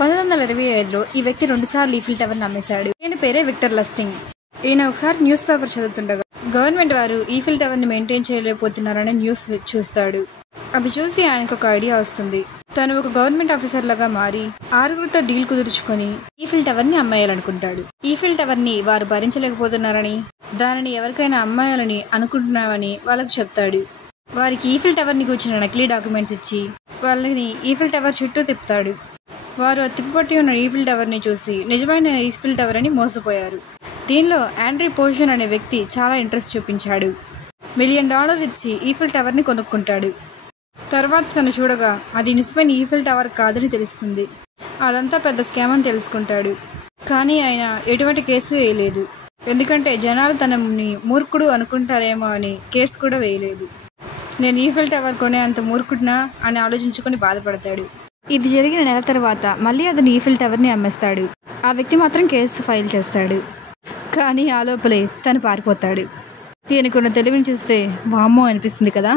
1925లో ఈ వ్యక్తి 2 సార్లు ఈఫిల్ టవర్ని అమ్మేశాడు. ఈయన పేరే విక్టర్ లస్టింగ్. ఈయన ఒకసారి న్యూస్ పేపర్ చదువుతుండగా గవర్నమెంట్ వారు ఈఫిల్ టవర్ని మెయింటైన్ చేయలేకపోతున్నారనే న్యూస్ చూస్తాడు. అది చూసి ఆయనకు ఒక ఐడియా వస్తుంది. తను ఒక గవర్నమెంట్ ఆఫీసర్ లాగా మారి 6గురితో డీల్ కుదుర్చుకొని ఈఫిల్ టవర్ని అమ్మేయాలనుకుంటాడు. ఈఫిల్ టవర్ని వారు భరించలేకపోతున్నారని, దానిని ఎవరికైనా అమ్మాయాలని అనుకుంటున్నామని వాళ్ళకు చెప్తాడు. వారికి ఈఫిల్ టవర్ని కూర్చున్న నకిలీ డాక్యుమెంట్స్ ఇచ్చి వాళ్ళని ఈఫిల్ టవర్ చుట్టూ తిప్పుతాడు. వారు తిప్పుపట్టి ఉన్న ఈఫిల్ టవర్ని చూసి నిజమైన ఈఫిల్ టవర్ అని మోసపోయారు. దీనిలో ఆండ్రీ పోషన్ అనే వ్యక్తి చాలా ఇంట్రెస్ట్ చూపించాడు. $1 మిలియన్ ఇచ్చి ఈఫిల్ టవర్ని కొనుక్కుంటాడు. తర్వాత తను చూడగా అది నిజమైన ఈఫిల్ టవర్ కాదని తెలుస్తుంది. అదంతా పెద్ద స్కామ్ అని తెలుసుకుంటాడు. కానీ ఆయన ఎటువంటి కేసు వేయలేదు. ఎందుకంటే జనాలు తనని మూర్ఖుడు అనుకుంటారేమో అని కేసు కూడా వేయలేదు. నేను ఈఫిల్ టవర్ కొనే అంత మూర్ఖుడినా అని ఆలోచించుకొని బాధపడతాడు. ఇది జరిగిన నెల తర్వాత మళ్ళీ అతను ఈఫిల్ టవర్ని అమ్మేస్తాడు. ఆ వ్యక్తి మాత్రం కేసు ఫైల్ చేస్తాడు. కానీ ఆ లోపలే తను పారిపోతాడు. ఈయనకున్న తెలివిని చూస్తే వామ్మో అనిపిస్తుంది కదా.